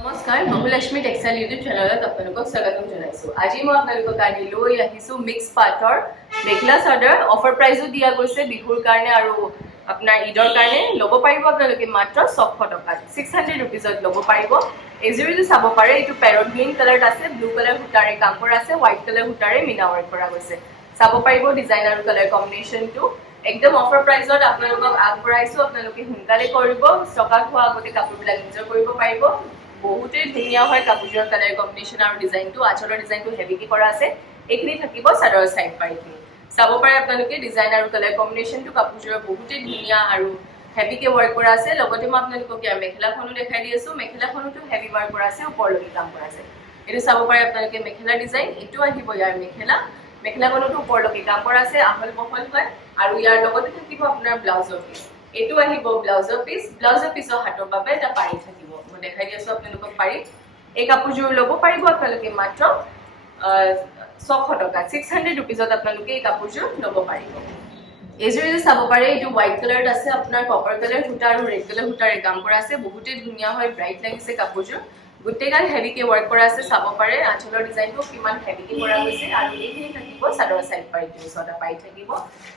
নমস্কাৰ বহুলক্ষ্মী textile YouTube চেনেলত আপোনালোকক স্বাগতম জনাইছোঁ। আজি মই আপোনালোকৰ কাৰণে লৈ আহিছোঁ মিক্স পাটৰ মেখেলা চাদৰ। অফাৰ প্ৰাইজো দিয়া গৈছে বিহুৰ কাৰণে আৰু আপোনাৰ ঈদৰ কাৰণে। ল'ব পাৰিব আপোনালোকে মাত্ৰ 600 টকাত, 600 ৰুপিজত ল'ব পাৰিব। এযোৰিটো চাব পাৰে, এইটো পেৰট গ্ৰীণ কালাৰত আছে, ব্লু কালাৰ সূতাৰে কাম কৰা আছে, হোৱাইট কালাৰ সূতাৰে মিনা ৱৰ্ক কৰা গৈছে। চাব পাৰিব ডিজাইন আৰু কালাৰ কম্বিনেশ্যনটো। একদম অফাৰ প্ৰাইজত আপোনালোকক আগবঢ়াইছোঁ। আপোনালোকে সোনকালে কৰিব, ষ্টক হোৱা আগতে কাপোৰবিলাক নিজৰ কৰিব পাৰিব। বহুতেই ধুনীয়া হয় কাপোৰযোৰৰ কালাৰ কম্বিনেশ্যন আৰু ডিজাইনটো। আঁচলৰ ডিজাইনটো হেভিকে কৰা আছে। এইখিনি থাকিব চাদৰৰ চাইড পাৰিখিনি। চাব পাৰে আপোনালোকে ডিজাইন আৰু কালাৰ কম্বিনেশ্যনটো। কাপোৰযোৰৰ বহুতেই ধুনীয়া আৰু হেভিকে ৱৰ্ক কৰা আছে। লগতে মই আপোনালোকক ইয়াৰ মেখেলাখনো দেখাই দি আছোঁ। মেখেলাখনতো হেভি ৱৰ্ক কৰা আছে, ওপৰলৈকে কাম কৰা আছে। এইটো চাব পাৰে আপোনালোকে মেখেলা ডিজাইন। এইটো আহিব ইয়াৰ মেখেলা। মেখেলাখনতো ওপৰলৈকে কাম কৰা আছে, আহল বহল হয় আৰু ইয়াৰ লগতে থাকিব আপোনাৰ ব্লাউজৰ পিচ। এইটো আহিব ব্লাউজৰ পিচ। ব্লাউজৰ পিছৰ হাতৰ বাবে এটা পাৰি থাকিব। মই দেখাই দি আছোঁ আপোনালোকক পাৰি। এই কাপোৰযোৰ ল'ব পাৰিব আপোনালোকে মাত্ৰ 600 টকাত, 600 ৰুপিজত আপোনালোকে এই কাপোৰযোৰ ল'ব পাৰিব। এইযোৰ যদি চাব পাৰে, এইটো হোৱাইট কালাৰত আছে, আপোনাৰ কপাৰ কালাৰ সূতা আৰু ৰেড কালাৰ সূতাৰে কাম কৰা আছে। বহুতেই ধুনীয়া হয়, ব্ৰাইট লাগিছে কাপোৰযোৰ। গোটেইগাল হেভিকে ৱৰ্ক কৰা আছে। চাব পাৰে আঁচলৰ ডিজাইনটো কিমান হেভিকে কৰা গৈছে আৰু এইখিনি থাকিব চাদৰ চাইড পাৰিটো ছটা পাৰি থাকিব।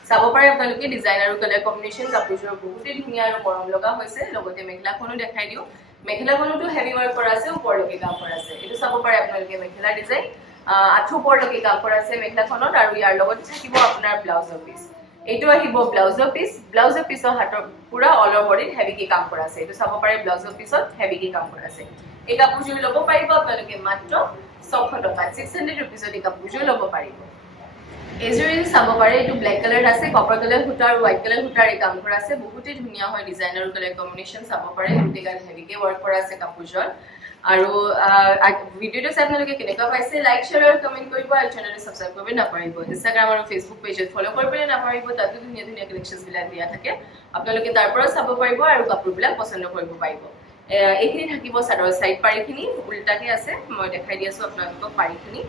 চাব পাৰে আপোনালোকে ডিজাইন আৰু কালাৰ কম্বিনেশ্যন। কাপোৰযোৰ বহুতেই ধুনীয়া আৰু মৰম লগা হৈছে। লগতে মেখেলাখনো দেখাই দিওঁ। মেখেলাখনতো হেভি ৱৰ্ক কৰা আছে, ওপৰলৈকে কাম কৰা আছে। এইটো চাব পাৰে আপোনালোকে মেখেলা ডিজাইন। আঁঠু ওপৰলৈকে কাম কৰা আছে মেখেলাখনত আৰু ইয়াৰ লগতে থাকিব আপোনাৰ ব্লাউজৰ পিচ। এইটো আহিব ব্লাউজৰ পিচ। ব্লাউজৰ পিছৰ হাতৰ পুৰা অল অভাৰ বডিত হেভিকে কাম কৰা আছে। এইটো চাব পাৰে ব্লাউজৰ পিছত হেভিকে কাম কৰা আছে। এই কাপোৰযোৰ ল'ব পাৰিব আপোনালোকে মাত্ৰ 600 টকাত, 600 ৰুপিজত এই কাপোৰযোৰ ল'ব পাৰিব। এইযোৰ চাব পাৰে, এইটো ব্লেক কালাৰ আছে, কপাৰ কালাৰ সূতা আৰু হোৱাইট কালাৰ সূতাৰে কাম কৰা আছে। বহুতেই ধুনীয়া হয় ডিজাইন আৰু কালাৰ কম্বিনেশ্যন। চাব পাৰে গোটেইগাল হেভিকে ৱৰ্ক কৰা আছে কাপোৰযোৰ। আৰু ভিডিঅ'টো চাই আপোনালোকে কেনেকুৱা পাইছে লাইক শ্বেয়াৰ আৰু কমেণ্ট কৰিব আৰু চেনেলটো ছাবস্ক্ৰাইব কৰিব নাপাহৰিব। ইনষ্টাগ্ৰাম আৰু ফেচবুক পেজত ফ'ল' কৰিবলৈ নাপাহৰিব। তাতো ধুনীয়া ধুনীয়া কালেকশ্যনবিলাক দিয়া থাকে। আপোনালোকে তাৰ পৰা চাব পাৰিব আৰু কাপোৰবিলাক পচন্দ কৰিব পাৰিব। এইখিনি থাকিব চাদৰ চাইড পাৰিখিনি, উল্টাকে আছে। মই দেখাই দি আছোঁ আপোনালোকক পাৰিখিনি।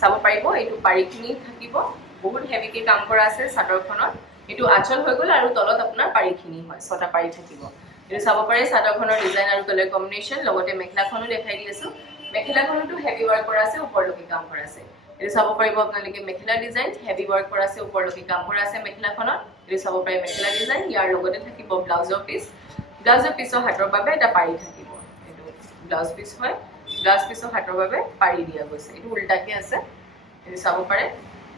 চাব পাৰিব এইটো পাৰিখিনি থাকিব। বহুত হেভিকে কাম কৰা আছে চাদৰখনত। এইটো আঁচল হৈ গ'ল আৰু তলত আপোনাৰ পাৰিখিনি হয়, ছটা পাৰি থাকিব। এইটো চাব পাৰে চাদৰখনৰ ডিজাইন আৰু কালাৰ কম্বিনেশ্যন। লগতে মেখেলাখনো দেখাই দি আছোঁ। মেখেলাখনতো হেভি ৱৰ্ক কৰা আছে, ওপৰলৈকে কাম কৰা আছে। এইটো চাব পাৰিব আপোনালোকে মেখেলা ডিজাইন। হেভি ৱৰ্ক কৰা আছে, ওপৰলৈকে কাম কৰা আছে মেখেলাখনত। এইটো চাব পাৰে মেখেলা ডিজাইন। ইয়াৰ লগতে থাকিব ব্লাউজৰ পিচ। ব্লাউজৰ পিছৰ হাতৰ বাবে এটা পাৰি থাকিব। এইটো ব্লাউজ পিচ হয়। ব্লাউজ পিছৰ হাতৰ বাবে পাৰি দিয়া গৈছে। এইটো উল্টাকে আছে। এইটো চাব পাৰে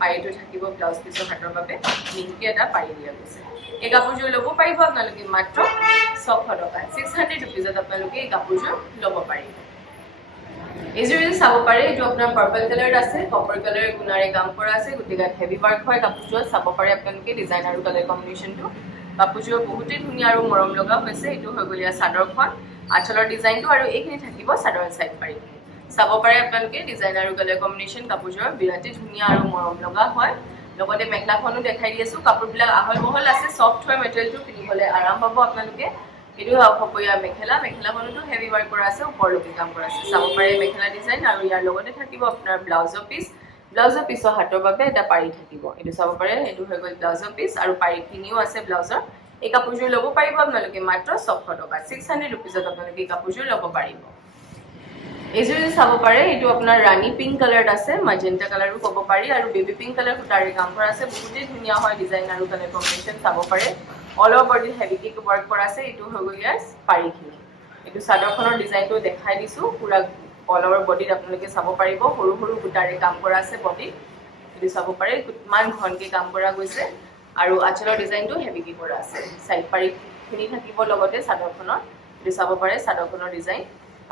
পাৰিটো থাকিব ব্লাউজ পিছৰ হাতৰ বাবে মিহিকে এটা পাৰি দিয়া গৈছে। এই কাপোৰযোৰ ল'ব পাৰিব আপোনালোকে মাত্ৰ 600 টকাত, 600 ৰুপিজত আপোনালোকে এই কাপোৰযোৰ ল'ব পাৰিব। এইযোৰ যদি চাব পাৰে, এইটো আপোনাৰ পাৰ্পল কালাৰত আছে, কপাৰ কালাৰ গুণাৰে কাম কৰা আছে। গোটেইগাল হেভি ৱৰ্ক হয় কাপোৰযোৰত। চাব পাৰে আপোনালোকে ডিজাইন আৰু কালাৰ কম্বিনেশ্যনটো। কাপোৰযোৰ বহুতেই ধুনীয়া আৰু মৰম লগা হৈছে। এইটো হৈ গ'ল ইয়াৰ চাদৰখন, আঁচলৰ ডিজাইনটো আৰু এইখিনি থাকিব চাদৰ চাইড পাৰিখিনি। চাব পাৰে আপোনালোকে ডিজাইন আৰু কালাৰ কম্বিনেশ্যন। কাপোৰযোৰ বিৰাটেই ধুনীয়া আৰু মৰম লগা হয়। লগতে মেখেলাখনো দেখাই দি আছোঁ। কাপোৰবিলাক আহল বহল আছে, ছফ্ট হয় মেটেৰিয়েলটো, পিন্ধিবলৈ আৰাম পাব আপোনালোকে। এইটো হ'ব ইয়াৰ মেখেলা। মেখেলাখনতো হেভি ৱৰ্ক কৰা আছে, ওপৰলৈকে কাম কৰা আছে। চাব পাৰে মেখেলা ডিজাইন আৰু ইয়াৰ লগতে থাকিব আপোনাৰ ব্লাউজৰ পিচ। ব্লাউজৰ পিছৰ হাতৰ বাবে এটা পাৰি থাকিব। এইটো চাব পাৰে, এইটো হৈ গ'ল ব্লাউজৰ পিচ আৰু পাৰিখিনিও আছে ব্লাউজৰ। এই কাপোৰযোৰ ল'ব পাৰিব আপোনালোকে মাত্ৰ 600 টকাত, 600 ৰুপিজত আপোনালোকে এই কাপোৰযোৰ ল'ব পাৰিব। এইযোৰ যদি চাব পাৰে, এইটো আপোনাৰ ৰাণী পিংক কালাৰত আছে, মাজেণ্টা কালাৰো ক'ব পাৰি আৰু বেবী পিংক কালাৰ সূতাৰে কাম কৰা আছে। বহুতেই ধুনীয়া হয় ডিজাইন আৰু কালাৰ কম্বিনেশ্যন। চাব পাৰে অল অভাৰ বডিত হেভিকে ৱৰ্ক কৰা আছে। এইটো হৈ গ'ল ইয়াৰ পাৰিখিনি। এইটো চাদৰখনৰ ডিজাইনটো দেখাই দিছোঁ। পুৰা অল অভাৰ বডিত আপোনালোকে চাব পাৰিব সৰু সৰু সূতাৰে কাম কৰা আছে বডিত। এইটো চাব পাৰে কিমান ঘনকে কাম কৰা গৈছে আৰু আঁচলৰ ডিজাইনটো হেভিকে কৰা আছে। চাইড পাৰিখিনি থাকিব লগতে চাদৰখনৰ। এইটো চাব পাৰে চাদৰখনৰ ডিজাইন।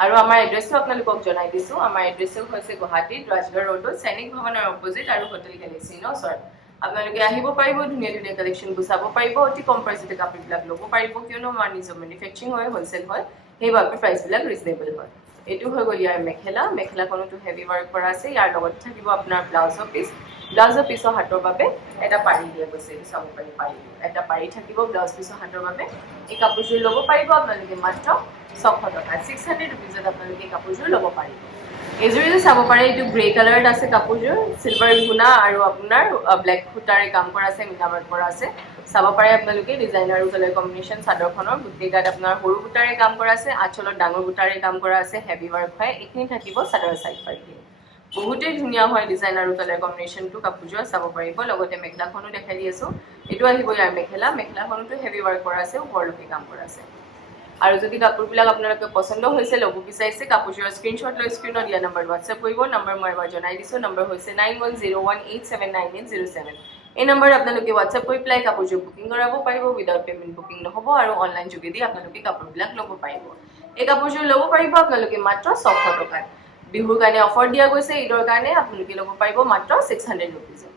আৰু আমাৰ এড্ৰেছটো আপোনালোকক জনাই দিছোঁ। আমাৰ এড্ৰেছটো হৈছে গুৱাহাটীত ৰাজগড় ৰোডত সৈনিক ভৱনৰ অপজিট আৰু হোটেল গেলেক্সিৰ ওচৰত। আপোনালোকে আহিব পাৰিব, ধুনীয়া ধুনীয়া কালেকশ্যনবোৰ চাব পাৰিব। অতি কম প্ৰাইচতে কাপোৰবিলাক ল'ব পাৰিব, কিয়নো আমাৰ নিজৰ মেনুফেকচাৰিং হয়, হ'লচেল হয়, সেইবাবে প্ৰাইচবিলাক ৰিজনেবল হয়। এইটো হৈ গ'ল ইয়াৰ মেখেলা। মেখেলাখনতো হেভি ৱৰ্ক কৰা আছে। ইয়াৰ লগতে থাকিব আপোনাৰ ব্লাউজৰ পিচ। ব্লাউজৰ পিছৰ হাতৰ বাবে এটা পাৰি দিয়া গৈছে। এইটো চাব পাৰি পাৰিটো এটা পাৰি থাকিব ব্লাউজ পিছৰ হাতৰ বাবে। এই কাপোৰযোৰ ল'ব পাৰিব আপোনালোকে মাত্ৰ 600 টকাত, 600 ৰুপিজত আপোনালোকে এই কাপোৰযোৰ ল'ব পাৰিব। এইযোৰ যদি চাব পাৰে, এইটো গ্ৰে কালাৰত আছে কাপোৰযোৰ। চিলভাৰ গুণা আৰু আপোনাৰ ব্লেক সূতাৰে কাম কৰা আছে, মিনা ৱৰ্ক কৰা আছে। চাব পাৰে আপোনালোকে ডিজাইন আৰু কালাৰ কম্বিনেশ্যন চাদৰখনৰ গোটেই গাত আপোনাৰ সৰু বুটাৰে কাম কৰা আছে, আঁচলত ডাঙৰ বুটাৰে কাম কৰা আছে, হেভি ৱাৰ্ক হয়। এইখিনি থাকিব চাদৰ চাইড পাৰিখিনি। বহুতেই ধুনীয়া হয় ডিজাইন আৰু কালাৰ কম্বিনেশ্যনটো কাপোৰযোৰ চাব পাৰিব। লগতে মেখেলাখনো দেখাই দি আছোঁ। এইটো আহিব ইয়াৰ মেখেলা। মেখেলাখনতো হেভি ৱাৰ্ক কৰা আছে, ওপৰলৈকে কাম কৰা আছে। আৰু যদি কাপোৰবিলাক আপোনালোকে পচন্দ হৈছে, ল'ব বিচাৰিছে, কাপোৰযোৰৰ স্ক্ৰীনশ্বট লৈ স্ক্ৰীনত দিয়া নাম্বাৰত হোৱাটছএপ কৰিব। নম্বৰ মই এবাৰ জনাই দিছোঁ। নম্বৰ হৈছে 9101879807। এই নম্বৰত আপোনালোকে হোৱাটছএপ কৰি পেলাই কাপোৰযোৰ বুকিং কৰাব পাৰিব। উইদাউট পেমেণ্ট বুকিং নহ'ব আৰু অনলাইন যোগেদি আপোনালোকে কাপোৰবিলাক ল'ব পাৰিব। এই কাপোৰযোৰ ল'ব পাৰিব আপোনালোকে মাত্ৰ 600 টকাত। বিহুৰ কাৰণে অফাৰ দিয়া গৈছে, ঈদৰ কাৰণে আপোনালোকে ল'ব পাৰিব মাত্ৰ 600 ৰুপিজত।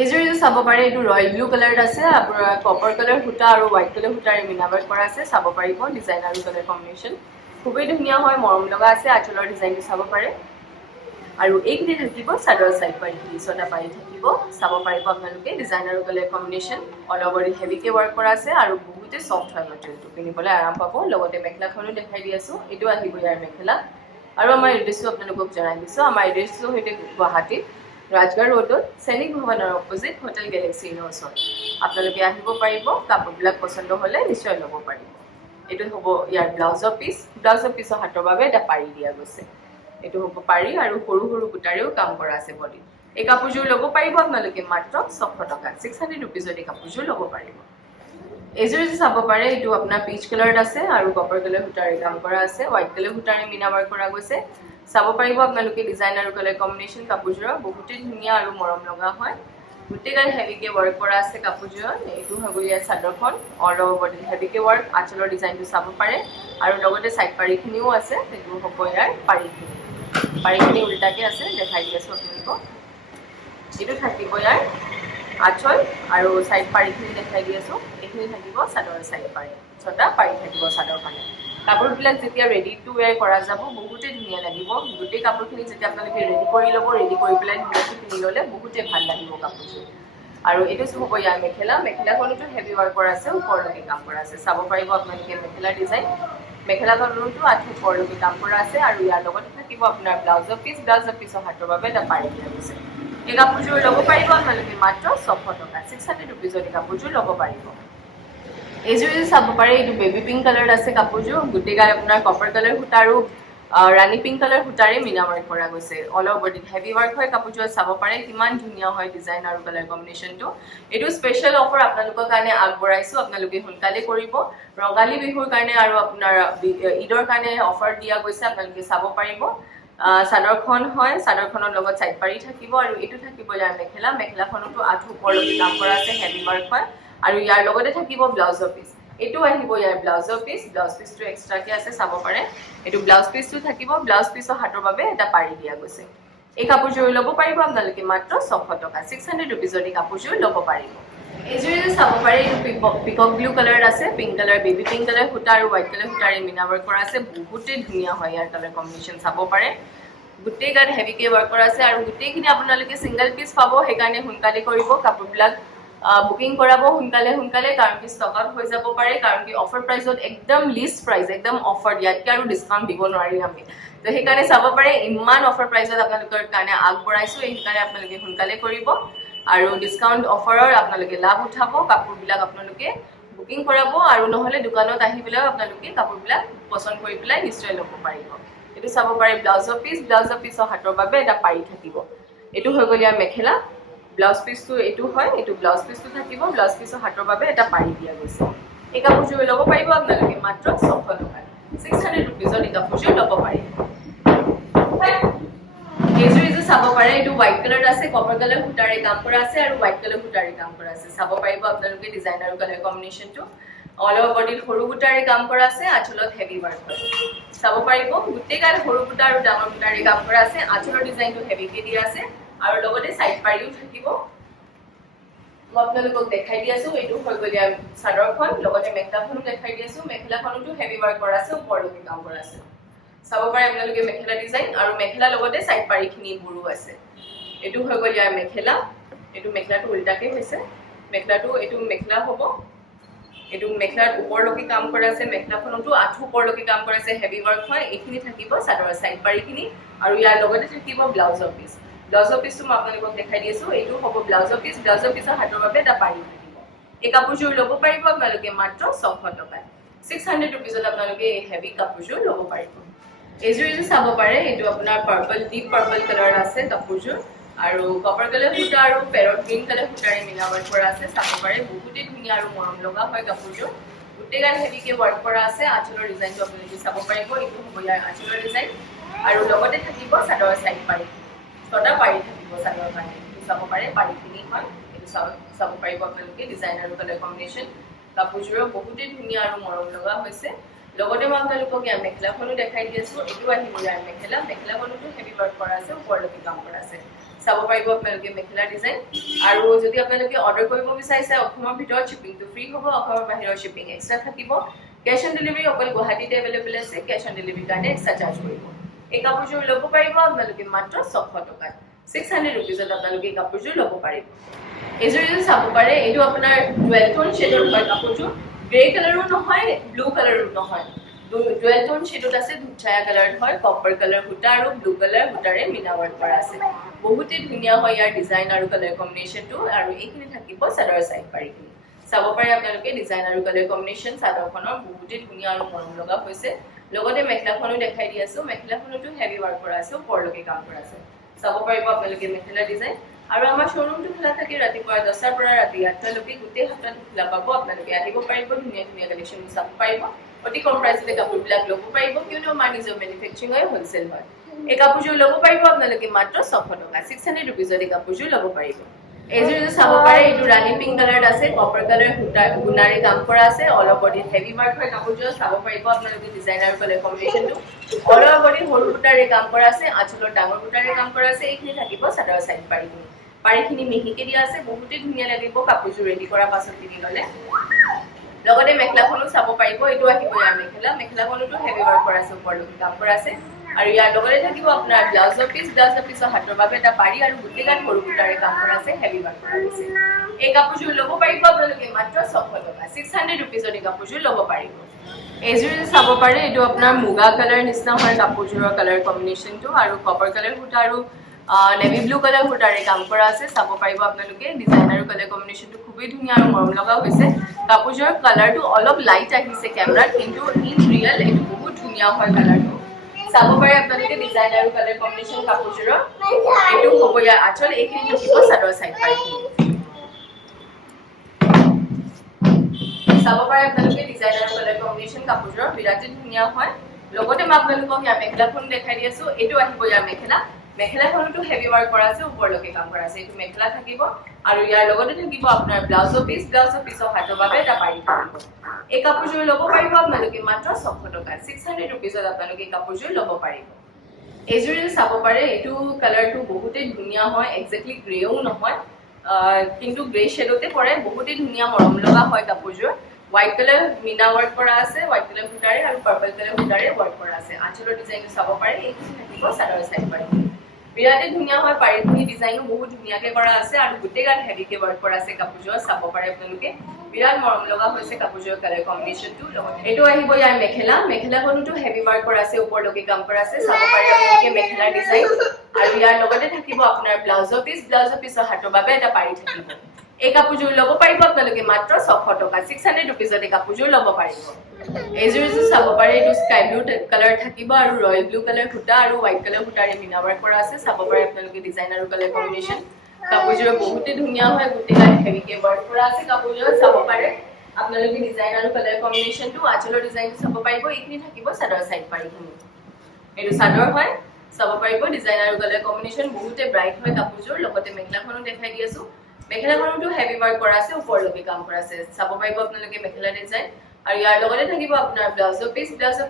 এইযোৰ চাব পাৰে, এইটো ৰয়েল ব্লু কালাৰত আছে, আপোনাৰ কপাৰ কালাৰ সূতা আৰু হোৱাইট কালাৰ সূতাৰে মিনাবাৰ্ক কৰা আছে। চাব পাৰিব ডিজাইন আৰু কালাৰ কম্বিনেশ্যন খুবেই ধুনীয়া হয়, মৰম লগা আছে। আঁচলৰ ডিজাইনটো চাব পাৰে। আৰু এইখিনি থাকিব চাদৰ চাইড পাৰিখিনি, ছটা পাৰি থাকিব। চাব পাৰিব আপোনালোকে ডিজাইন আৰু কালাৰ কম্বিনেশ্যন। অল অভাৰ হেভিকে ৱাৰ্ক কৰা আছে আৰু বহুতে চফ্ট হয় মেটেৰিয়েলটো, পিন্ধিবলৈ আৰাম পাব। লগতে মেখেলাখনো দেখাই দি আছোঁ। এইটো আহিব ইয়াৰ মেখেলা। আৰু আমাৰ এড্ৰেছটো আপোনালোকক জনাই দিছোঁ। আমাৰ এড্ৰেছটো হৈছে গুৱাহাটীত ৰাজগাঁও ৰোডত সৈনিক ভৱনৰ অপজিট হোটেল গেলেক্সিৰ ওচৰত। আপোনালোকে আহিব পাৰিব। কাপোৰবিলাক পচন্দ হ'লে নিশ্চয় ল'ব পাৰিব। এইটো হ'ব ইয়াৰ ব্লাউজৰ পিচ। ব্লাউজৰ পিছৰ হাতৰ বাবে এটা পাৰি দিয়া গৈছে। এইটো হ'ব পাৰি আৰু সৰু সৰু বুটাৰেও কাম কৰা আছে বডি। এই কাপোৰযোৰ ল'ব পাৰিব আপোনালোকে মাত্ৰ 600 টকা। 600 ৰুপিজত এই কাপোৰযোৰ ল'ব পাৰিব। এইযোৰ যে চাব পাৰে, এইটো আপোনাৰ পিচ কালাৰত আছে আৰু কপাৰ কালাৰ সূতাৰে কাম কৰা আছে। হোৱাইট কালাৰ সূতাৰে মিনা ৱাৰ্ক কৰা গৈছে। চাব পাৰিব আপোনালোকে ডিজাইন আৰু কালাৰ কম্বিনেশ্যন কাপোৰযোৰৰ বহুতেই ধুনীয়া আৰু মৰম লগা হয়। গোটেই গাত হেভিকে ৱাৰ্ক কৰা আছে কাপোৰযোৰত। এইটো হ'ব ইয়াৰ চাদৰখন। অল অভাৰ বডি হেভিকে ৱাৰ্ক। আঁচলৰ ডিজাইনটো চাব পাৰে আৰু লগতে চাইড পাৰিখিনিও আছে। সেইটো হ'ব ইয়াৰ পাৰিখিনি। পাৰিখিনি উল্টাকে আছে, দেখাই দি আছোঁ আপোনালোকক। এইটো থাকিব ইয়াৰ আঁচল আৰু চাইড পাৰিখিনি দেখাই দি আছোঁ। এইখিনি থাকিব চাদৰ চাইড পাৰি। ছটা পাৰি থাকিব চাদৰখনে। কাপোৰবিলাক যেতিয়া ৰেডি টু ৱেৰ কৰা যাব বহুতেই ধুনীয়া লাগিব। গোটেই কাপোৰখিনি যেতিয়া আপোনালোকে ৰেডি কৰি ল'ব, ৰেডি কৰি পেলাই ধুনীয়াকৈ পিন্ধি ল'লে বহুতেই ভাল লাগিব কাপোৰযোৰ। আৰু এইটো হ'ব ইয়াৰ মেখেলা। মেখেলাখনতো হেভি ৱাৰ্ক কৰা আছে, ওপৰলৈকে কাম কৰা আছে। চাব পাৰিব আপোনালোকে মেখেলাৰ ডিজাইন। মেখেলাখনতো আঁঠু ওপৰলৈকে কাম কৰা আছে আৰু ইয়াৰ লগতে থাকিব আপোনাৰ ব্লাউজৰ পিচ। ব্লাউজৰ পিছৰ হাতৰ বাবে এটা পাৰি দিয়া গৈছে। এই কাপোৰযোৰ ল'ব পাৰিব আপোনালোকে মাত্ৰ 600 টকা। 600 ৰুপিজত এই কাপোৰযোৰ ল'ব পাৰিব। এইযোৰ যদি চাব পাৰে, এইটো বেবী পিংক কালাৰত আছে কাপোৰযোৰ। গোটেই গাত আপোনাৰ কপাৰ কালাৰ সূতা আৰু ৰাণী পিংক কালাৰ সূতাৰে মিনা ৱাৰ্ক কৰা গৈছে। অল অভাৰ বডিত হেভি ৱাৰ্ক হয় কাপোৰযোৰত। চাব পাৰে কিমান ধুনীয়া হয় ডিজাইন আৰু কালাৰ কম্বিনেশ্যনটো। এইটো স্পেচিয়েল অফাৰ আপোনালোকৰ কাৰণে আগবঢ়াইছোঁ। আপোনালোকে সোনকালে কৰিব। ৰঙালী বিহুৰ কাৰণে আৰু আপোনাৰ ঈদৰ কাৰণে অফাৰ দিয়া গৈছে। আপোনালোকে চাব পাৰিব। চাদৰখন হয়, চাদৰখনৰ লগত চাইড পাৰি থাকিব আৰু এইটো থাকিব ইয়াৰ মেখেলা। মেখেলাখনতো আঁঠু ওপৰলৈকে কাম কৰা আছে, হেভি ৱাৰ্ক হয় আৰু ইয়াৰ লগতে থাকিব ব্লাউজৰ পিচ। এইটো আহিব ইয়াৰ ব্লাউজৰ পিচ। ব্লাউজ পিচটো এক্সট্ৰাকে আছে, চাব পাৰে। এইটো ব্লাউজ পিচটো থাকিব। ব্লাউজ পিচৰ হাতৰ বাবে এটা পাৰি দিয়া গৈছে। এই কাপোৰযোৰ ল'ব পাৰিব আপোনালোকে মাত্ৰ 600 টকা। 600 ৰুপিজত এই কাপোৰযোৰ ল'ব পাৰিব। এইযোৰ যে চাব পাৰে, এইটো পিকক ব্লু কালাৰত আছে। Pink colour, baby pink colour সূতা আৰু হোৱাইট কালাৰ সূতাৰে মিনা ৱাৰ্ক কৰা আছে। বহুতেই ধুনীয়া হয় ইয়াৰ কালাৰ কম্বিনেশ্যন, চাব পাৰে। গোটেই গাত হেভিকে ৱাৰ্ক কৰা আছে আৰু গোটেইখিনি আপোনালোকে ছিংগল পিচ পাব। সেইকাৰণে সোনকালে কৰিব। কাপোৰবিলাক বুকিং কৰাব সোনকালে সোনকালে, কাৰণ কি ষ্টক আউট হৈ যাব পাৰে। কাৰণ কি অফাৰ প্ৰাইচত একদম লিষ্ট প্ৰাইচ, একদম অফাৰ, ইয়াতকৈ আৰু ডিছকাউণ্ট দিব নোৱাৰি আমি। তো সেইকাৰণে চাব পাৰে ইমান অফাৰ প্ৰাইচত আপোনালোকৰ কাৰণে আগবঢ়াইছোঁ। সেইকাৰণে আপোনালোকে সোনকালে কৰিব আৰু ডিছকাউণ্ট অফাৰৰ আপোনালোকে লাভ উঠাব। কাপোৰবিলাক আপোনালোকে বুকিং কৰাব আৰু নহ'লে দোকানত আহি পেলাইও আপোনালোকে কাপোৰবিলাক পচন্দ কৰি পেলাই নিশ্চয় ল'ব পাৰিব। এইটো চাব পাৰে ব্লাউজৰ পিচ। ব্লাউজৰ পিচৰ হাতৰ বাবে এটা পাৰি থাকিব। এইটো হৈ গ'ল ইয়াৰ মেখেলা। ব্লাউজ পিচটো এইটো হয়। এইটো ব্লাউজ পিচটো থাকিব। ব্লাউজ পিচৰ হাতৰ বাবে এটা পাৰি দিয়া গৈছে। এই কাপোৰযোৰ ল'ব পাৰিব আপোনালোকে মাত্ৰ 600 টকা। 600 ৰুপিজত এই কাপোৰযোৰ ল'ব পাৰিব। এইযোৰ চাব পাৰে, এইটো হোৱাইট কালাৰত আছে। কপাৰ কালাৰ সূতাৰে কাম কৰা আছে আৰু হোৱাইট কালাৰ সূতাৰে কাম কৰা আছে। চাব পাৰিব আপোনালোকে ডিজাইন আৰু কালাৰ কম্বিনেশ্যনটো। অল অভাৰ বডিত সৰু বুটাৰে কাম কৰা আছে, আঁচলত হেভি ৱাৰ্ক হয়। চাব পাৰিব গোটেই গাত সৰু বুটা আৰু ডাঙৰ বুটাৰে কাম কৰা আছে। আঁচলৰ ডিজাইনটো হেভিকে দিয়া আছে আৰু লগতে চাইড পাৰিও থাকিব। মই আপোনালোকক দেখাই দি আছোঁ। এইটো হৈ গ'ল ইয়াৰ চাদৰখন। লগতে মেখেলাখনো দেখাই দি আছোঁ। মেখেলাখনতো হেভি ৱাৰ্ক কৰা আছে, ওপৰলৈকে কাম কৰা আছে। চাব পাৰে আপোনালোকে মেখেলা ডিজাইন আৰু মেখেলাৰ লগতে চাইড পাৰিখিনি বুৰো আছে। এইটো হৈ গ'ল ইয়াৰ মেখেলা। এইটো মেখেলাটো উল্টাকে হৈছে। মেখেলাটো এইটো মেখেলা হ'ব। এইটো মেখেলাৰ ওপৰলৈকে কাম কৰা আছে। মেখেলাখনতো আঁঠু ওপৰলৈকে কাম কৰা আছে, হেভি ৱাৰ্ক হয়। এইখিনি থাকিব চাদৰৰ চাইড পাৰিখিনি আৰু ইয়াৰ লগতে থাকিব ব্লাউজৰ পিচ। ব্লাউজৰ পিচটো মই আপোনালোকক দেখাই দি আছোঁ। এইটো হ'ব ব্লাউজৰ পিচ। ব্লাউজৰ পিচৰ হাতৰ বাবে এটা পাৰি থাকিব। এই কাপোৰযোৰ ল'ব পাৰিব আপোনালোকে মাত্ৰ 600 টকাত 600 rupeesত আপোনালোকে এই হেভি কাপোৰযোৰ ল'ব পাৰিব এইযোৰ যে চাব পাৰে এইটো আপোনাৰ পাৰ্পল ডিপ পাৰ্পল কালাৰ আছে কাপোৰযোৰ আৰু কপাৰ কালাৰ সূতা আৰু পেৰট গ্ৰীণ কালাৰ সূতাৰে মিলাৱট কৰা আছে চাব পাৰে বহুতেই ধুনীয়া আৰু মৰম লগা হয় কাপোৰযোৰ গোটেইগাল হেভিকে ৱৰ্ক কৰা আছে আঁচলৰ ডিজাইনটো আপোনালোকে চাব পাৰিব এইটো হ'ব ইয়াৰ আঁচলৰ ডিজাইন আৰু লগতে থাকিব চাদৰ সাইড পাৰি ছটা পাৰি থাকিব চাদৰ কাৰণে এইটো চাব পাৰে পাৰিখিনি হয় এইটো চাব পাৰিব আপোনালোকে ডিজাইন আৰু কালাৰ কম্বিনেশ্যন কাপোৰযোৰ বহুতেই ধুনীয়া আৰু মৰম লগা হৈছে লগতে মই আপোনালোকক ইয়াৰ মেখেলাখনো দেখাই দি আছো এইটো আহিব ইয়াৰ মেখেলাখনতো হেভি ৱৰ্ক কৰা আছে ওপৰলৈকে কাম কৰা আছে চাব পাৰিব আপোনালোকে মেখেলা ডিজাইন আৰু যদি আপোনালোকে অৰ্ডাৰ কৰিব বিচাৰিছে অসমৰ ভিতৰত শিপিংটো ফ্ৰী হ'ব অসমৰ বাহিৰৰ শিপিং এক্সট্ৰা থাকিব কেছ অন ডেলিভাৰী অকল গুৱাহাটীতে এভেইলেবল আছে কেছ অন ডেলিভাৰীৰ কাৰণে এক্সট্ৰা চাৰ্জ কৰিব এই কাপোৰযোৰ ল'ব পাৰিব আপোনালোকে মাত্ৰ 600 টকাত 600 rupeesত আপোনালোকে এই কাপোৰযোৰ ল'ব পাৰিব এইযোৰ যদি চাব পাৰে এইটো আপোনাৰ 12 টোন শেডৰ হয় কাপোৰযোৰ গ্ৰে কালাৰো নহয় ব্লু কালাৰো নহয় 12 টোন শেডত আছে দুছায়া কালাৰ হয় কপাৰ কালাৰ সূতা আৰু ব্লু কালাৰ সূতাৰে মিলাৱট কৰা আছে বহুতেই ধুনীয়া হয় ইয়াৰ ডিজাইন আৰু কালাৰ কম্বিনেশ্যনটো আৰু এইখিনি থাকিব চাদৰ সাইড পাৰিখিনি চাব পাৰে আপোনালোকে ডিজাইন আৰু কালাৰ কম্বিনেশ্যন চাদৰখনৰ বহুতেই ধুনীয়া আৰু মৰম লগা হৈছে লগতে মেখেলাখনো দেখাই দি আছো মেখেলাখনতো হেভি ৱৰ্ক কৰা আছে ওপৰলৈকে কাম কৰা আছে চাব পাৰিব আপোনালোকে মেখেলা ডিজাইন আৰু আমাৰ শ্বৰুমটো খোলা থাকে ৰাতিপুৱা 10টাৰ পৰা ৰাতি 8টালৈকে গোটেই সপ্তাহটো খোলা পাব আপোনালোকে আহিব পাৰিব ধুনীয়া ধুনীয়া কালেকশ্যন চাব পাৰিব অতি কম প্ৰাইচতে কাপোৰবিলাক ল'ব পাৰিব কিয়নো আমাৰ নিজৰ মেনুফেকচাৰিং হয় হোলচেল হয় এই কাপোৰযোৰ ল'ব পাৰিব আপোনালোকে মাত্ৰ 600 টকা 600 rupeesত এই কাপোৰযোৰ ল'ব পাৰিব এইযোৰ যে চাব পাৰে এইটো ৰাণী পিংক কালাৰত আছে কপাৰ কালাৰ সূতা গুণাৰে কাম কৰা আছে all over body heavy work হয় কাপোৰযোৰ চাব পাৰিব আপোনালোকে ডিজাইন আৰু কালাৰ কম্বিনেশ্যনটো অল অভাৰ বডি সৰু সূতাৰে কাম কৰা আছে আঁচলৰ ডাঙৰ সূতাৰে কাম কৰা আছে এইখিনি থাকিব চাদৰ সাইড পাৰিখিনি মিহিকে দিয়া আছে বহুতেই ধুনীয়া লাগিব কাপোৰযোৰ ৰেডি কৰাৰ পাছত কিনি ল'লে লগতে মেখেলাখনো চাব পাৰিব এইটো আহিব ইয়াৰ মেখেলাখনতো হেভি ৱৰ্ক কৰা আছে ওপৰলৈকে কাম কৰা আছে আৰু ইয়াৰ লগতে থাকিব আপোনাৰ ব্লাউজৰ পিছৰ হাতৰ বাবে এটা পাৰি আৰু গোটেইগাল সৰু সূতাৰে কাম কৰা আছে হেভি ৱৰ্ক কৰা আছে এই কাপোৰযোৰ ল'ব পাৰিব আপোনালোকে মাত্ৰ 600 টকা 600 rupeesত এই কাপোৰযোৰ ল'ব পাৰিব এইযোৰ চাব পাৰে এইটো আপোনাৰ মুগা কালাৰ নিচিনা হয় কাপোৰযোৰৰ কালাৰ কম্বিনেশ্যনটো আৰু কপাৰ কালাৰ সূতা আৰু নেভি ব্লু কালাৰ সূতাৰে কাম কৰা আছে চাব পাৰিব আপোনালোকে ডিজাইন আৰু কালাৰ কম্বিনেশ্যনটো খুবেই ধুনীয়া আৰু মৰম লগা হৈছে কাপোৰযোৰৰ কালাৰটো অলপ লাইট আহিছে কেমেৰাত কিন্তু ইন ৰিয়েল এইটো বহুত ধুনীয়া হয় কালাৰটো চাব পাৰে আপোনালোকে ডিজাইন আৰু কালাৰ কম্বিনেশ্যন কাপোৰযোৰৰ এইটো হ'ব ইয়াৰ আঁচল এইখিনি থাকিব চাদৰ সাইড পাৰিখিনি চাব পাৰে আপোনালোকে ডিজাইন আৰু কালাৰ কম্বিনেশ্যন কাপোৰযোৰৰ বিৰাটেই ধুনীয়া হয় লগতে মই আপোনালোকক ইয়াৰ মেখেলাখন দেখাই দি আছো এইটো আহিব ইয়াৰ মেখেলাখনতো হেভি ৱৰ্ক কৰা আছে ওপৰলৈকে কাম কৰা আছে এইটো মেখেলা থাকিব আৰু ইয়াৰ লগতে থাকিব আপোনাৰ ব্লাউজৰ পিছৰ হাতৰ বাবে এটা পাৰি থাকিব এই কাপোৰযোৰ ল'ব পাৰিব আপোনালোকে মাত্ৰ 600 টকা 600 rupeesত আপোনালোকে এই কাপোৰযোৰ ল'ব পাৰিব এইযোৰ চাব পাৰে এইটো কালাৰটো বহুতেই ধুনীয়া হয় একজেক্টলি গ্ৰেও নহয় কিন্তু গ্ৰে শেডতে পৰে বহুতেই ধুনীয়া মৰম লগা হয় কাপোৰযোৰ হোৱাইট কালাৰ মিনা ৱৰ্ক কৰা আছে হোৱাইট কালাৰ সূতাৰে আৰু পাৰ্পল কালাৰ সূতাৰে ৱৰ্ক কৰা আছে আঁচলৰ ডিজাইনটো চাব পাৰে এইখিনি থাকিব চাদৰ সাইড পাৰি বিৰাটেই ধুনীয়া হয় পাৰিখিনি ডিজাইনো বহুত ধুনীয়াকে কৰা আছে আৰু গোটেইগাল হেভিকে ৱৰ্ক কৰা আছে কাপোৰযোৰ চাব পাৰে আপোনালোকে বিৰাট মৰম লগা হৈছে কাপোৰযোৰৰ কালাৰ কম্বিনেশ্যনটো লগত এইটো আহিব ইয়াৰ মেখেলাখনতো হেভি ৱৰ্ক কৰা আছে ওপৰলৈকে কাম কৰা আছে চাব পাৰে আপোনালোকে মেখেলা ডিজাইন আৰু ইয়াৰ লগতে থাকিব আপোনাৰ ব্লাউজৰ পিছৰ হাতৰ বাবে এটা পাৰি থাকিব এই কাপোৰযোৰ ল'ব পাৰিব আপোনালোকে মাত্ৰ 600 টকা 600 rupeesত এই কাপোৰযোৰ ল'ব পাৰিব এইযোৰ চাব পাৰে এইটো স্কাই ব্লু কালাৰ থাকিব আৰু ৰয়েল ব্লু কালাৰ সূতা আৰু হোৱাইট কালাৰ সূতাৰে মিনা ৱৰ্ক কৰা আছে চাব পাৰে আপোনালোকে ডিজাইন আৰু কালাৰ কম্বিনেশ্যন কাপোৰযোৰ বহুতেই ধুনীয়া হয় গোটেইগাল হেভিকে ৱৰ্ক কৰা আছে কাপোৰযোৰ চাব পাৰে আপোনালোকে ডিজাইন আৰু কালাৰ কম্বিনেশ্যনটো আঁচলৰ ডিজাইনটো চাব পাৰিব এইখিনি থাকিব চাদৰ সাইড পাৰিখিনি এইটো চাদৰ হয় চাব পাৰিব ডিজাইন আৰু কালাৰ কম্বিনেশ্যন বহুতে ব্ৰাইট হয় কাপোৰযোৰ লগতে মেখেলাখনো দেখাই দি আছো মেখেলাখনতো হেভি ৱৰ্ক কৰা আছে ওপৰলৈকে কাম কৰা আছে চাব পাৰিব আপোনালোকে মেখেলা ডিজাইন আৰু ইয়াৰ লগতে থাকিব আপোনাৰ ব্লাউজৰ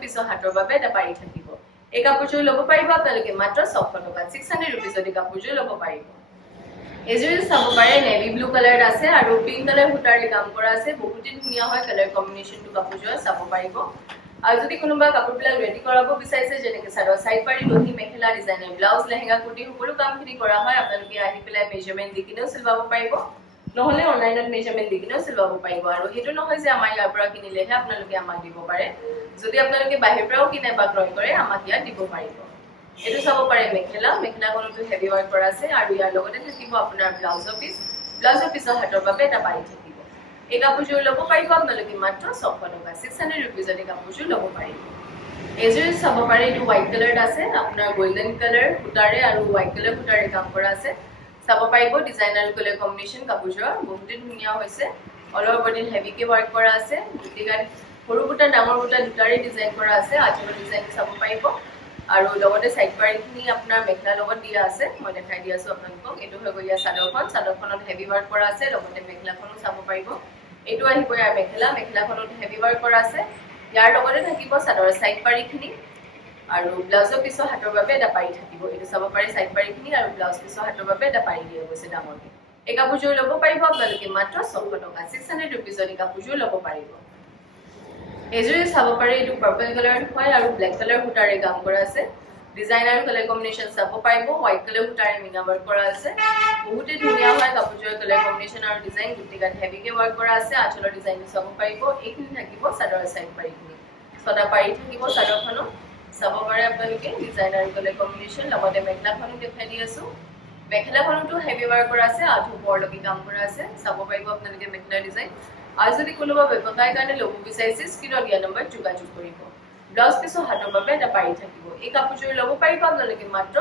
পিছৰ হাতৰ বাবে এটা পাৰি থাকিব এই কাপোৰযোৰ ল'ব পাৰিব আপোনালোকে মাত্ৰ 600 টকা 600 rupeesত এই কাপোৰযোৰ ল'ব পাৰিব এইযোৰ চাব পাৰে নেভি ব্লু কালাৰ আছে আৰু পিংক কালাৰ সূতাৰে কাম কৰা আছে বহুতেই ধুনীয়া হয় কালাৰ কম্বিনেশ্যনটো কাপোৰযোৰ চাব পাৰিব আৰু যদি কোনোবা কাপোৰবিলাক ৰেডি কৰাব বিচাৰিছে যেনেকৈ চাদৰ সাইড পাৰি দহি মেখেলা ডিজাইনাৰ ব্লাউজ লেহেঙ্গা কুৰ্তি সকলো কামখিনি কৰা হয় আপোনালোকে আহি পেলাই মেজাৰমেণ্ট দি কিনেও চিলাব পাৰিব নহলে অনলাইনত মেজাৰমেণ্ট দি কিনেও চিলাব পাৰিব আৰু সেইটো নহয় যে আমাৰ ইয়াৰ পৰা কিনিলেহে আপোনালোকে আমাক দিব পাৰে যদি আপোনালোকে বাহিৰৰ পৰাও কিনে বা ক্ৰয় কৰে আমাক ইয়াত দিব পাৰিব এইটো চাব পাৰে মেখেলাখনতো হেভি ৱৰ্ক কৰা আছে আৰু ইয়াৰ লগতে থাকিব আপোনাৰ ব্লাউজৰ পিছৰ হাতৰ বাবে এটা পাৰি থাকিব এই কাপোৰযোৰ ল'ব পাৰিব আপোনালোকে মাত্ৰ 600 টকা 600 ৰুপিজত এই কাপোৰযোৰ ল'ব পাৰিব এযোৰ চাব পাৰে এইটো হোৱাইট কালাৰত আছে আপোনাৰ গোল্ডেন কালাৰ সূতাৰে আৰু হোৱাইট কালাৰ সূতাৰে কাম কৰা আছে চাব পাৰিব ডিজাইনাৰ কালাৰ কম্বিনেশ্যন কাপোৰযোৰ বহুতেই ধুনীয়া হৈছে অল অভাৰ বডি হেভিকে ৱৰ্ক কৰা আছে গোটেইগাত সৰু বুটা ডাঙৰ বুটা দুটাৰে ডিজাইন কৰা আছে আজলৰ ডিজাইন চাব পাৰিব আৰু লগতে সাইড পাৰ্টখিনি আপোনাৰ মেখলা লগত দিয়া আছে মই দেখাই দি আছো আপোনালোকক এটো হৈ গইয়া চাদৰখনত হেভি ৱৰ্ক কৰা আছে লগতে মেখলাখনো চাব পাৰিব এটো আহিব ইয়াৰ মেখলাখনত হেভি ৱৰ্ক কৰা আছে ইয়াৰ লগতে থাকিব চাদৰ সাইড পাৰ্টখিনি আৰু ব্লাউজৰ পিছৰ হাতৰ বাবে এটা পাৰি থাকিব এটো চাব পাৰি সাইড পাৰ্টখিনি আৰু ব্লাউজ পিছৰ হাতৰ বাবে এটা পাৰি দিয়া গৈছে ডাঙৰকে এই কাপোৰযোৰ ল'ব পাৰিব আপোনালোকে মাত্ৰ 600 টকা 600 ৰুপিজত এই কাপোৰযোৰ ল'ব পাৰিব এজৰি চাব পাৰে এটো পাৰ্পল কালাৰ হয় আৰু ব্ল্যাক কালাৰ সূতাৰে কাম কৰা আছে ডিজাইনাৰ কালাৰ কম্বিনেশ্যন চাব পাৰিব হোৱাইট কালাৰ সূতাৰে মিনা ৱৰ্ক কৰা আছে বহুতে ধুনীয়া হয় কাপোৰযোৰ কালাৰ কম্বিনেশ্যন আৰু ডিজাইন গুটিগাত হেভিকে ৱৰ্ক কৰা আছে আঁচলৰ ডিজাইনটো চাব পাৰিব এইখিনি থাকিব চাদৰ সাইড পাৰিখিনি ছটা পাৰি থাকিব চাদৰখনো চাব পাৰে আপোনালোকে ডিজাইনাৰ কালাৰ কম্বিনেশ্যন লগতে মেখলাখনো দেখাই দি আছো মেখলাখনটো হেভি ৱৰ্ক কৰা আছে আঠু বৰলকি কাম কৰা আছে চাব পাৰিব আপোনালোকে মেখলাৰ ডিজাইন আৰু যদি কোনোবা ব্যৱসায়ৰ কাৰণে ল'ব বিচাৰিছে স্ক্ৰিনত দিয়া নম্বৰ যোগাযোগ কৰিব ব্লাউজ পিছৰ হাতৰ বাবে এটা পাৰি থাকিব এই কাপোৰযোৰ ল'ব পাৰিব আপোনালোকে মাত্ৰ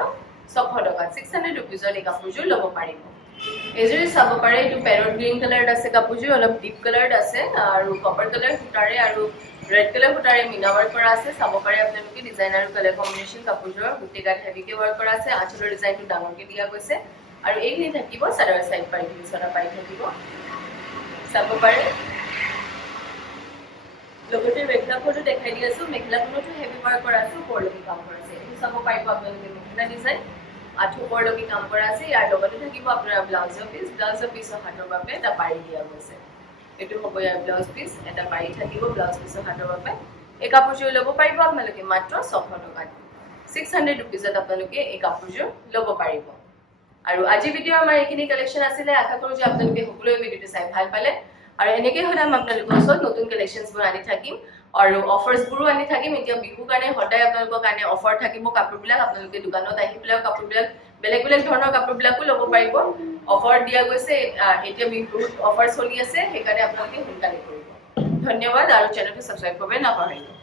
600 টকা 600 ৰুপিজত এই কাপোৰযোৰ ল'ব পাৰিব এজৰি চাব পাৰে এইটো পেৰট গ্ৰীন কালাৰত আছে কাপোৰযোৰ অলপ ডিপ কালাৰত আছে আৰু কপাৰ কালাৰ সূতাৰে আৰু ৰেড কালাৰ সূতাৰে মিনা ৱৰ্ক কৰা আছে চাব পাৰে আপোনালোকে ডিজাইনাৰ কালাৰ কম্বিনেশ্যন কাপোৰযোৰ গুটিগাত হেভিকে ৱৰ্ক কৰা আছে আঁচলৰ ডিজাইনটো ডাঙৰকে দিয়া গৈছে আৰু এইখিনি থাকিব চাদৰ সাইড পাৰিখিনি ছটা পাৰি থাকিব চাব পাৰে লগতে মেখলাখনো দেখাই দি আছো মেখলাখনটো হেভি ৱৰ্ক কৰা আছে ওপৰলৈকে কাম কৰা আছে এইটো চাব পাৰিব আপোনালোকে মেখলা ডিজাইন আঠু ওপৰলৈকে কাম কৰা আছে ইয়াৰ লগতে থাকিব আপোনাৰ ব্লাউজৰ পিছৰ হাতৰ বাবে এটা পাৰি দিয়া গৈছে এটো হ'ব ইয়াৰ ব্লাউজ পিস এটা পাৰি থাকিব ব্লাউজ পিছৰ হাতৰ বাবে এই কাপোৰযোৰ ল'ব পাৰিব আপোনালোকে মাত্ৰ 600 টকাত 600 ৰুপিজত আপোনালোকে এই কাপোৰযোৰ ল'ব পাৰিব আৰু আজি ভিডিও আমাৰ এইখিনি কালেকচন আছিল আশা কৰো যে আপোনালোকে সকলোৱে ভিডিওটো চাই ভাল পালে আৰু এনেকৈ হলে আমি আপোনালোকৰ ওচৰত নতুন কালেকচনবোৰ আনি থাকিম আৰু অফাৰ্সবোৰো আনি থাকিম এতিয়া বিহু কাৰণে হদাই আপোনালোকৰ কাৰণে অফাৰ থাকিব কাপোৰবিলাক আপোনালোকে দোকানত আহি পেলাই কাপোৰবিলাক বেলেগ বেলেগ ধৰণৰ কাপোৰবিলাকো ল'ব পাৰিব অফাৰ দিয়া গৈছে এতিয়া বিহুত অফাৰ চলি আছে সেইকাৰণে আপোনালোকে সোনকালে কৰিব ধন্যবাদ আৰু চেনেলটো সাবস্ক্ৰাইব কৰিব নাপাহৰিব